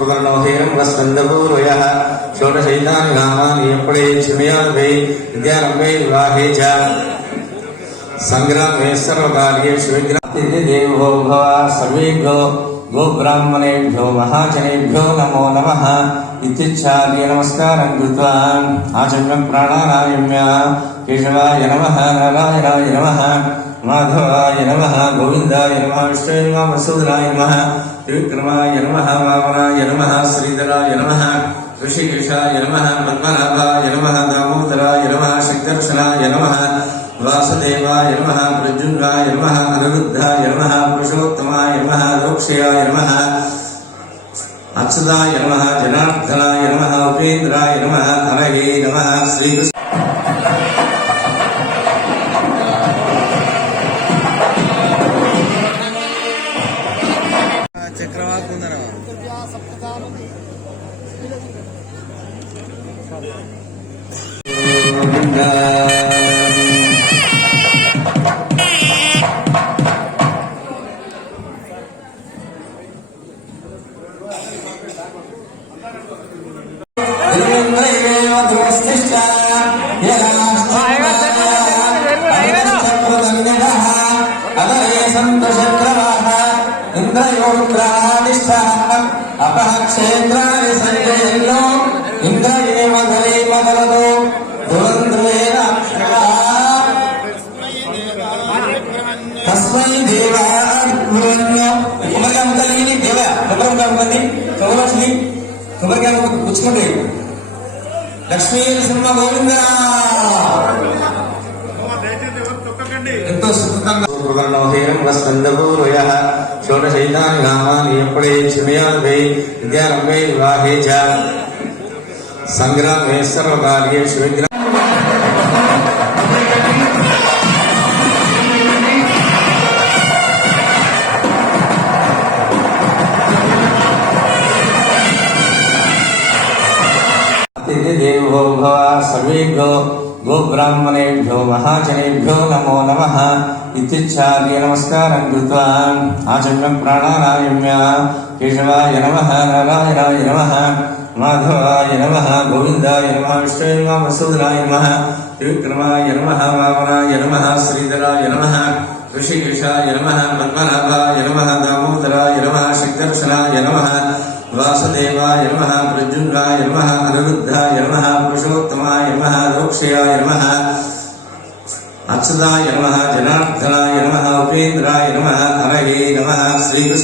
सूत्रवर्णोहेरं वस्कन्दपूर्वयः षोडशैतानि नामानि यपडे क्षमयान्वे विद्यारम्भे विवाहे च संग्रामे सर्वकार्येषु विघ्नदेवो भव सर्वेभ्यो गोब्राह्मणेभ्यो महाजनेभ्यो नमो नमः इत्युच्चार्य नमस्कारं कृत्वा आचम्यं प्राणानायम्य केशवाय नमः नारायणाय नमः माधवाय नमः गोविन्दाय नमः विष्णवे नमः मसूदनाय नमः त्रिविक्रमाय नमः वामनाय नमः श्रीधराय नमः ऋषिकेशाय नमः पद्मनाभाय नमः दामोदराय नमः शक्तिदर्शनाय नमः वासुदेवाय नमः प्रद्युम्नाय नमः अनिरुद्धाय नमः पुरुषोत्तमाय नमः लोक्षयाय नमः अच्युताय नमः जनार्दनाय नमः उपेन्द्राय नमः हरये नमः श्रीकृष्ण अपक्षेत्राणि संजयन्नो इंद्रये मदले मदलदो दुरंद्रेण तस्मै देवार्भुवन्नो कुमरगाम कलिनी देवा कुमरगाम कलिनी कवलश्री कुमरगाम कुचकुंडे लक्ष्मी सिंह गोविंद ఎంతో సుఖంగా పూర్ణోహేరం వస్కందపూర్వయః షోడశైతాని నామాని యపడే क्षमयान्वे విద్యారంభే వివాహే చ సంగ్రామే సర్వకార్యేషు విఘ్న अतिथिदेवो भव सर्वेभ्यो गोब्राह्मणेभ्यो महाजनेभ्यो नमो नमः इत्युच्चार्य नमस्कारं कृत्वा आचम्यं प्राणानायम्य केशवाय नमः नारायणाय नमः माधवाय नमः गोविन्दाय नमः विष्णवे नमः मसूदनाय नमः त्रिविक्रमाय नमः वामनाय नमः श्रीधराय नमः ऋषिकेशाय नमः पद्मनाभाय नमः दामोदराय नमः शक्तिदर्शनाय नमः वासुदेवाय नमः प्रद्युम्नाय नमः अनिरुद्धाय नमः पुरुषोत्तमाय नमः लोक्षयाय नमः अच्युताय नमः जनार्दनाय नमः उपेन्द्राय नमः हरये नमः श्रीकृष्ण